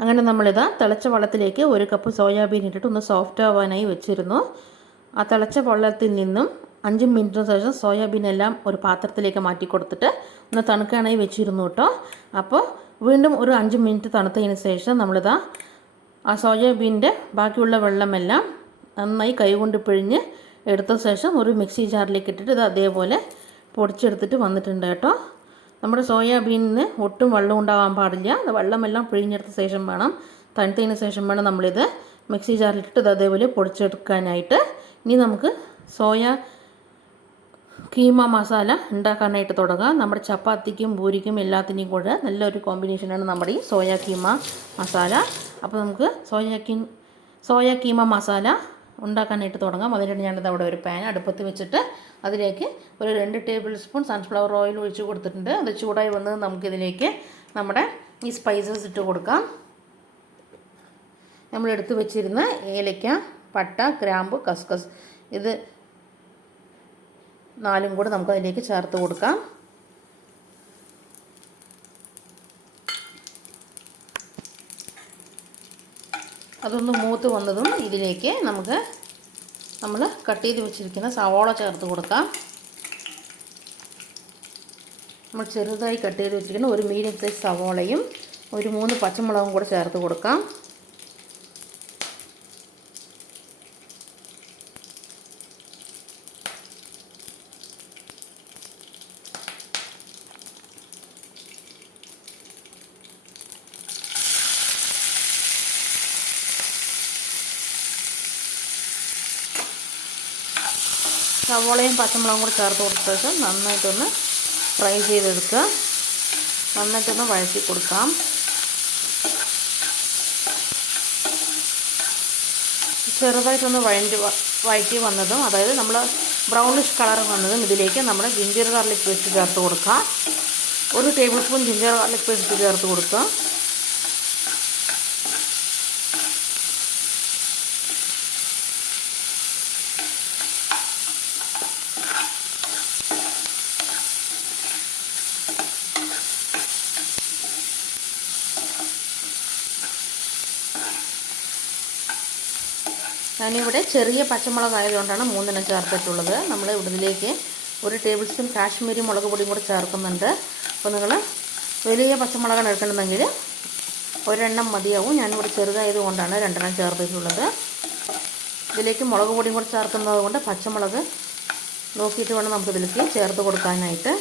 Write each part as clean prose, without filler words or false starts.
അങ്ങനെ നമ്മളിതാ തിളച്ച വെള്ളത്തിലേക്ക് 1 കപ്പ് സോയാബീൻ ഇട്ടിട്ട് ഒന്ന് സോഫ്റ്റ് ആവാനായി വെച്ചിരുന്നു. ആ തിളച്ച വെള്ളത്തിൽ നിന്നും 5 മിനിറ്റിന് ശേഷം സോയാബീൻ എല്ലാം ഒരു പാത്രത്തിലേക്ക് മാറ്റി കൊടുത്തിട്ട് ഒന്ന് തണുക്കാനായി വെച്ചിരുന്നു കേട്ടോ. അപ്പോൾ വീണ്ടും ഒരു 5 മിനിറ്റ് തണുത്തതിന് ശേഷം നമ്മളിതാ ആ സോയാബീൻ്റെ ബാക്കിയുള്ള വെള്ളമെല്ലാം നന്നായി കൈകൊണ്ട് പിഴിഞ്ഞ് എടുത്ത ശേഷം ഒരു മിക്സി ജാറിലേക്ക് ഇട്ടിട്ട് ഇത് അതേപോലെ പൊടിച്ചെടുത്തിട്ട് വന്നിട്ടുണ്ട് കേട്ടോ. നമ്മുടെ സോയാബീനിന് ഒട്ടും വെള്ളം ഉണ്ടാകാൻ പാടില്ല. അത് വെള്ളമെല്ലാം പിഴിഞ്ഞെടുത്ത ശേഷം വേണം, തണുത്തതിന് ശേഷം വേണം നമ്മളിത് മിക്സി ജാറിലിട്ടിട്ട് ഇത് അതേപോലെ പൊടിച്ചെടുക്കാനായിട്ട്. ഇനി നമുക്ക് കീമ മസാല ഉണ്ടാക്കാനായിട്ട് തുടങ്ങാം. നമ്മുടെ ചപ്പാത്തിക്കും പൂരിക്കും എല്ലാത്തിനെയും കൂടെ നല്ലൊരു കോമ്പിനേഷനാണ് നമ്മുടെ ഈ കീമ മസാല. അപ്പോൾ നമുക്ക് കീമ മസാല ഉണ്ടാക്കാനായിട്ട് തുടങ്ങാം. അതിനായിട്ട് ഞാനിത് അവിടെ ഒരു പാൻ അടുപ്പത്ത് വെച്ചിട്ട് അതിലേക്ക് ഒരു 2 ടേബിൾ സ്പൂൺ സൺഫ്ലവർ ഓയിൽ ഒഴിച്ച് കൊടുത്തിട്ടുണ്ട്. അത് ചൂടായി വന്നത് നമുക്കിതിലേക്ക് നമ്മുടെ ഈ സ്പൈസസ് ഇട്ട് കൊടുക്കാം. നമ്മൾ എടുത്തു വെച്ചിരുന്ന ഏലക്ക, പട്ട, ഗ്രാമ്പു, കസ്കസ് ഇത് 4ഉം കൂടെ നമുക്ക് അതിലേക്ക് ചേർത്ത് കൊടുക്കാം. അതൊന്ന് മൂത്ത് വന്നതും ഇതിലേക്ക് നമ്മൾ കട്ട് ചെയ്ത് വെച്ചിരിക്കുന്ന സവാള ചേർത്ത് കൊടുക്കാം. നമ്മൾ ചെറുതായി കട്ട് ചെയ്ത് വെച്ചിരിക്കുന്ന ഒരു മീഡിയം സൈസ് സവാളയും ഒരു 3 പച്ചമുളകും കൂടെ ചേർത്ത് കൊടുക്കാം. സവോളയും പച്ചമുളകും കൂടി ചേർത്ത് കൊടുത്ത ശേഷം നന്നായിട്ടൊന്ന് ഫ്രൈ ചെയ്തെടുക്കുക. നന്നായിട്ടൊന്ന് വഴറ്റി കൊടുക്കാം. ചെറുതായിട്ടൊന്ന് വഴറ്റി വന്നതും, അതായത് നമ്മൾ ബ്രൗണിഷ് കളർ വന്നതും ഇതിലേക്ക് നമ്മുടെ ജിഞ്ചർ ഗാർലിക് പേസ്റ്റ് ചേർത്ത് കൊടുക്കുക. 1 table spoon ginger garlic paste ചേർത്ത് കൊടുക്കുക. ഞാനിവിടെ ചെറിയ പച്ചമുളക് ആയതുകൊണ്ടാണ് 3 ചേർത്തിട്ടുള്ളത്. നമ്മൾ ഇതിലേക്ക് 1 ടേബിൾ സ്പൂൺ കാശ്മീരി മുളക് പൊടിയും കൂടെ ചേർക്കുന്നുണ്ട്. അപ്പോൾ നിങ്ങൾ വലിയ പച്ചമുളകാണ് എടുക്കണമെങ്കിൽ 1 മതിയാവും. ഞാനിവിടെ ചെറുതായത് കൊണ്ടാണ് 2 ചേർത്തിട്ടുള്ളത്. ഇതിലേക്ക് മുളക് പൊടിയും കൂടെ ചേർക്കുന്നത് കൊണ്ട് പച്ചമുളക് നോക്കിയിട്ട് വേണം നമുക്കിതിലേക്ക് ചേർത്ത് കൊടുക്കാനായിട്ട്.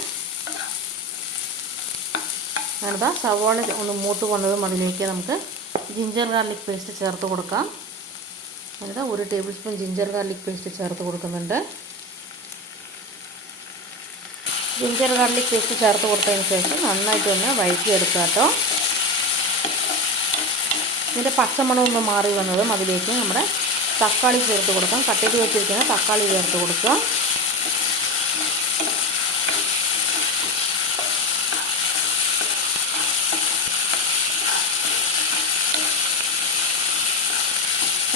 ഞാനിതാ സവാള ഒന്ന് മൂത്ത് വന്നതും അതിലേക്ക് നമുക്ക് ജിഞ്ചർ ഗാർലിക് പേസ്റ്റ് ചേർത്ത് കൊടുക്കാം. ഞാനിതാ 1 table spoon ginger garlic paste ചേർത്ത് കൊടുക്കുന്നുണ്ട്. ജിഞ്ചർ ഗാർലിക് പേസ്റ്റ് ചേർത്ത് കൊടുത്തതിന് ശേഷം നന്നായിട്ടൊന്ന് വഴറ്റിയെടുക്കുക കേട്ടോ. ഇതിൻ്റെ പച്ചമണമൊന്ന് മാറി വന്നതും അതിലേക്ക് നമ്മുടെ തക്കാളി ചേർത്ത് കൊടുക്കാം. കട്ട് ചെയ്ത് വെച്ചിരിക്കുന്ന തക്കാളി ചേർത്ത് കൊടുക്കുക.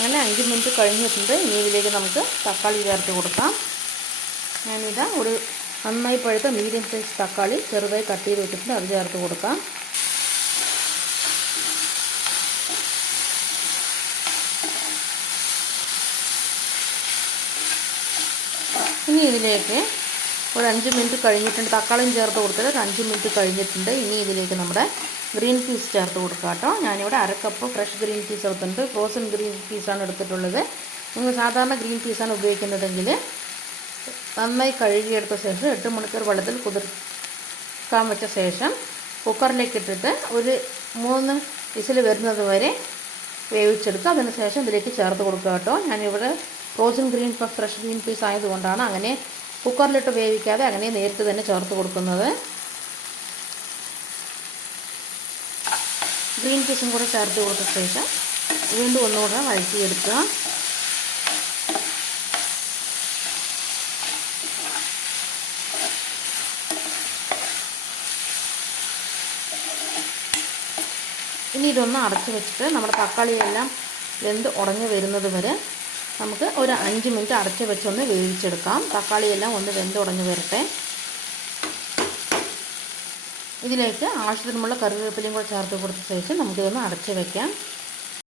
അങ്ങനെ 5 മിനിറ്റ് കഴിഞ്ഞിട്ടുണ്ട്. ഇനി ഇതിലേക്ക് നമുക്ക് തക്കാളി ചേർത്ത് കൊടുക്കാം. ഞാനിതാ ഒരു നന്നായി പഴുത്ത മീഡിയം സൈസ് തക്കാളി ചെറുതായി കട്ട് ചെയ്ത് വെച്ചിട്ടുണ്ട്, അത് ചേർത്ത് കൊടുക്കാം. ഇനി ഇതിലേക്ക് ഒരു 5 മിനിറ്റ് കഴിഞ്ഞിട്ടുണ്ട്. തക്കാളിയും ചേർത്ത് കൊടുത്തിട്ട് ഒരു 5 മിനിറ്റ് കഴിഞ്ഞിട്ടുണ്ട്. ഇനി ഇതിലേക്ക് നമ്മുടെ ഗ്രീൻ പീസ് ചേർത്ത് കൊടുക്കുക കേട്ടോ. ഞാനിവിടെ 1/2 കപ്പ് ഫ്രഷ് ഗ്രീൻ പീസ് എടുത്തിട്ടുണ്ട്. ഫ്രോസൺ ഗ്രീൻ പീസാണ് എടുത്തിട്ടുള്ളത്. നിങ്ങൾ സാധാരണ ഗ്രീൻ പീസാണ് ഉപയോഗിക്കുന്നതെങ്കിൽ നന്നായി കഴുകിയെടുത്ത ശേഷം 8 മണിക്കൂർ വെള്ളത്തിൽ കുതിർക്കാൻ വെച്ച ശേഷം കുക്കറിലേക്ക് ഇട്ടിട്ട് ഒരു 3 വിസിൽ വരുന്നത് വരെ വേവിച്ചെടുക്കുക. അതിന് ശേഷം ഇതിലേക്ക് ചേർത്ത് കൊടുക്കുക കേട്ടോ. ഞാനിവിടെ ഫ്രോസൺ ഫ്രഷ് ഗ്രീൻ പീസ് ആയതുകൊണ്ടാണ് അങ്ങനെ കുക്കറിലിട്ട് വേവിക്കാതെ അങ്ങനെ നേരിട്ട് തന്നെ ചേർത്ത് കൊടുക്കുന്നത്. ഗ്രീൻ പീസും കൂടെ ചേർത്ത് കൊടുത്ത ശേഷം വീണ്ടും ഒന്നുകൂടെ വഴറ്റിയെടുക്കുക. ഇനി ഇതൊന്ന് അടച്ച് വെച്ചിട്ട് നമ്മുടെ തക്കാളിയെല്ലാം വെന്ത് ഉടഞ്ഞ് വരുന്നത് വരെ നമുക്ക് ഒരു 5 മിനിറ്റ് അടച്ച് വെച്ചൊന്ന് വേവിച്ചെടുക്കാം. തക്കാളിയെല്ലാം ഒന്ന് വെന്ത് ഉടഞ്ഞ് വരട്ടെ. ഇതിലേക്ക് ആവശ്യത്തിനുള്ള കറിവേപ്പിലയും കൂടെ ചേർത്ത് കൊടുത്ത ശേഷം നമുക്കിതൊന്ന് അടച്ച് വയ്ക്കാം.